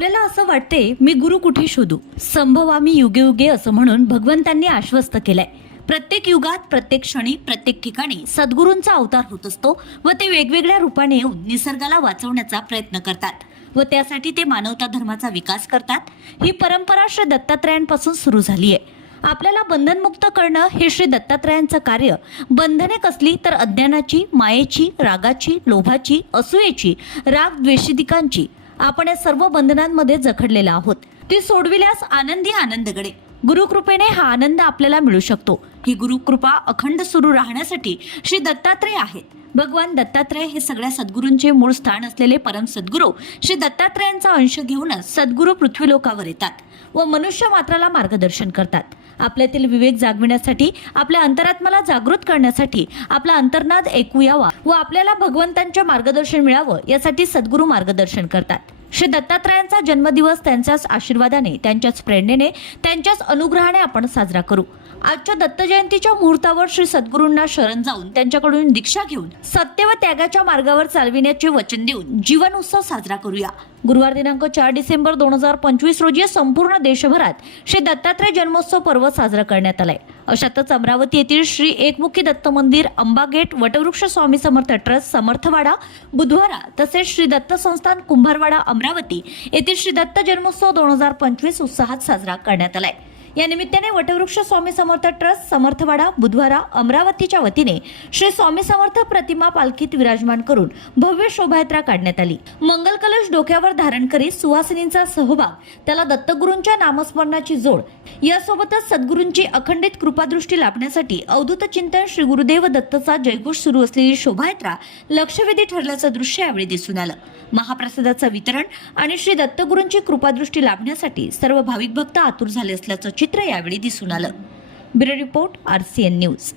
आपल्याला असं वाटते मी गुरु कुठे शोधू, संभवामी युगे युगे असं म्हणून भगवंतांनी आश्वस्त केलंय. प्रत्येक युगात, प्रत्येक क्षणी, प्रत्येक ठिकाणी सद्गुरूंचा अवतार होत असतो व ते वेगवेगळ्या रूपाने येऊन निसर्गाला वाचवण्याचा प्रयत्न करतात व त्यासाठी ते मानवता धर्माचा विकास करतात. ही परंपरा श्री दत्तात्रयांपासून सुरू झाली आहे. आपल्याला बंधनमुक्त करणं हे श्री दत्तात्रयांचं कार्य. बंधने कसली तर अज्ञानाची, मायेची, रागाची, लोभाची, असूयेची, राग द्वेषितिकांची. आपण या सर्व बंधनांमध्ये जखडलेला आहोत. ती सोडविल्यास आनंदी आनंदगडे. गुरुकृपेने हा आनंद आपल्याला मिळू शकतो. ही गुरुकृपा अखंड सुरू राहण्यासाठी श्री दत्तात्रय आहेत. भगवान दत्तात्रय हे सगळ्या सद्गुरूंचे मूळ स्थान असलेले परम सद्गुरू श्री दत्तात्रयांचा अंश घेऊनच सद्गुरू पृथ्वीलोकावर येतात व मनुष्य मात्राला मार्गदर्शन करतात. आपल्यातील विवेक जागविण्यासाठी, आपल्या अंतरात्म्याला जागृत करण्यासाठी, आपला अंतर्नाद ऐकू यावा व आपल्याला भगवंतांचे मार्गदर्शन मिळावं यासाठी सद्गुरू मार्गदर्शन करतात. श्री दत्तात्रयांचा जन्मदिवस त्यांच्याच आशीर्वादाने, त्यांच्याच प्रेरणेने, त्यांच्याच अनुग्रहाने आपण साजरा करू. आजच्या दत्त जयंतीच्या मुहूर्तावर श्री सद्गुरूंना शरण जाऊन त्यांच्याकडून दीक्षा घेऊन सत्य व त्यागाच्या मार्गावर चालविण्याचे वचन देऊन जीवन उत्सव साजरा करूया. गुरुवार दिनांक 4 डिसेंबर 2025 रोजी संपूर्ण देशभरात श्री दत्तात्रय जन्मोत्सव पर्व साजरा करण्यात आलाय. अशातच अमरावती येथील श्री एकमुखी दत्त मंदिर, अंबागेट, वटवृक्ष स्वामी समर्थ ट्रस्ट, समर्थवाडा, बुधवारा तसेच श्री दत्त संस्थान कुंभारवाडा अमरावती येथील श्री दत्त जन्मोत्सव 2025 उत्साहात साजरा करण्यात आलाय. या निमित्ताने वटवृक्ष स्वामी समर्थ ट्रस्ट, समर्थवाडा, बुधवारा अमरावतीच्या वतीने श्री स्वामी समर्थ प्रतिमा पालखीत विराजमान करून भव्य शोभायात्रा काढण्यात आली. मंगल कलश डोक्यावर धारण करीत सुवासिनींचा सहभाग, त्याला दत्तगुरूंच्या नामस्मरणाची जोड, यासोबतच सद्गुरूंची अखंडित कृपादृष्टी लाभण्यासाठी अवधूत चिंतन श्री गुरुदेव दत्तचा जयघोष सुरू असलेली शोभायात्रा लक्षवेधी ठरल्याचं दृश्य यावेळी दिसून आलं. महाप्रसादाचं वितरण आणि श्री दत्तगुरूंची कृपादृष्टी लाभण्यासाठी सर्व भाविक भक्त आतुर झाले असल्याचं चित्र यावेळी दिसून आलं. Bureau report, RCN news.